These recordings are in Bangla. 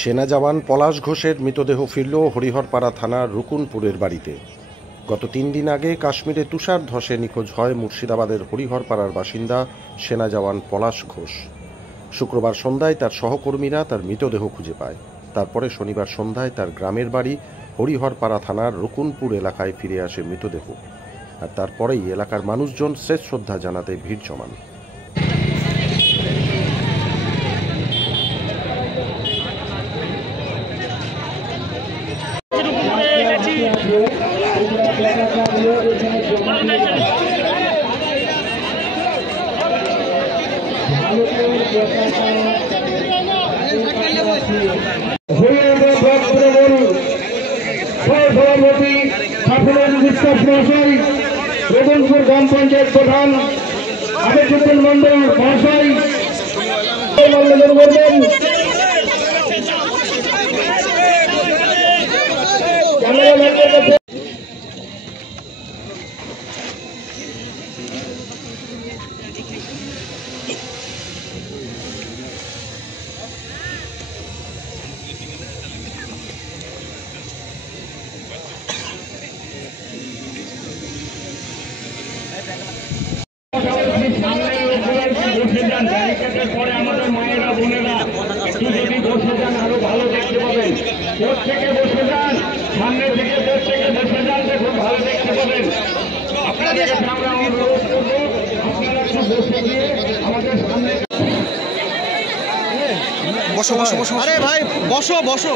সেনা জওয়ান পলাশ ঘোষের মৃতদেহ ফিরল হরিহরপাড়া থানার রুকুনপুরের বাড়িতে। গত 3 দিন আগে কাশ্মীরে তুষার ধসে নিখোঁজ হয় মুর্শিদাবাদের হরিহরপাড়ার বাসিন্দা সেনা জওয়ান পলাশ ঘোষ। শুক্রবার সন্ধ্যায় তার সহকর্মীরা তার মৃতদেহ খুঁজে পায়। তারপরে শনিবার সন্ধ্যায় তার গ্রামের বাড়ি হরিহরপাড়া থানার রুকুনপুর এলাকায় ফিরে আসে মৃতদেহ। আর তারপরেই এলাকার মানুষজন শেষ শ্রদ্ধা জানাতে ভিড় জমান। সভাপতি সাফল্য বিশ্বাস মহাশয়, রতনপুর গ্রাম পঞ্চায়েত প্রধান আবেদুদ্দিন মন্ডল মহাশয় করবেন। পরে আমাদের মায়েরা বোনেরা একটু যদি বসে যান আরো ভালো দেখতে পাবেন। প্রত্যেকে বসে যান, সামনে থেকে প্রত্যেকে বসে যান, দেখুন ভালো দেখতে পাবেন। আপনাদের কাছে আমরা অনুরোধ করবো, আপনারা একটু বসে গিয়ে আমাদের সামনে বসো বসো বসো। আরে ভাই বসো বসো।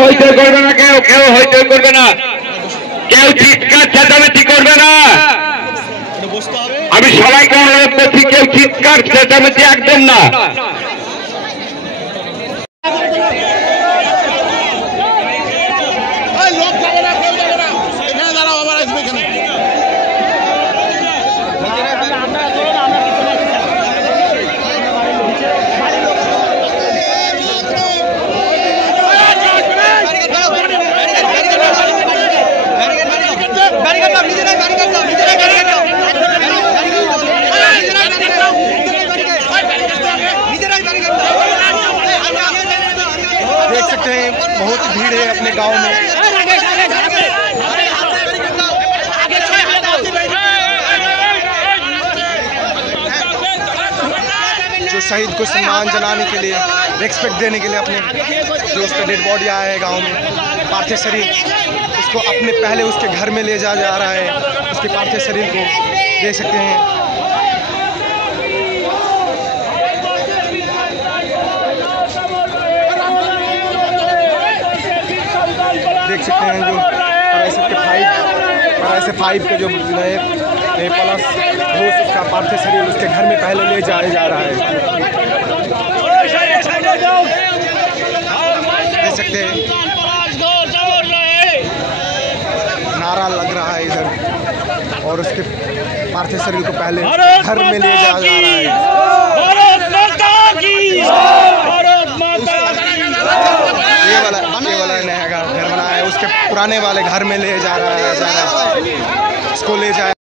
হইচই করবে না, কেউ কেউ হইচই করবে না, কেউ চিৎকার চেঁচামেচি করবে না। আমি সবাইকে অনুরোধ করছি, কেউ চিৎকার চেঁচামেচি একদম না। देख सकते हैं बहुत भीड़ है अपने गांव में। जो शहीद को सम्मान जनाने के लिए, रेस्पेक्ट देने के लिए अपने जो उसका डेड बॉडी आया है गांव में, पार्थिव शरीर उसको अपने पहले उसके घर में ले जा रहा है। उसके पार्थिव शरीर को देख सकते हैं। देख सकते हैं जो RSF-5 के जो पलाश घोष उसका पार्थिव शरीर उसके घर में पहले ले जाया जा रहा है। देख सकते हैं नारा लग रहा है इधर, और उसके पार्थिव शरीर को पहले घर में ले जाया जा रहा है। ये वाला नया घर बनाया है, उसके पुराने वाले घर में ले जा रहा है, उसको ले जाए।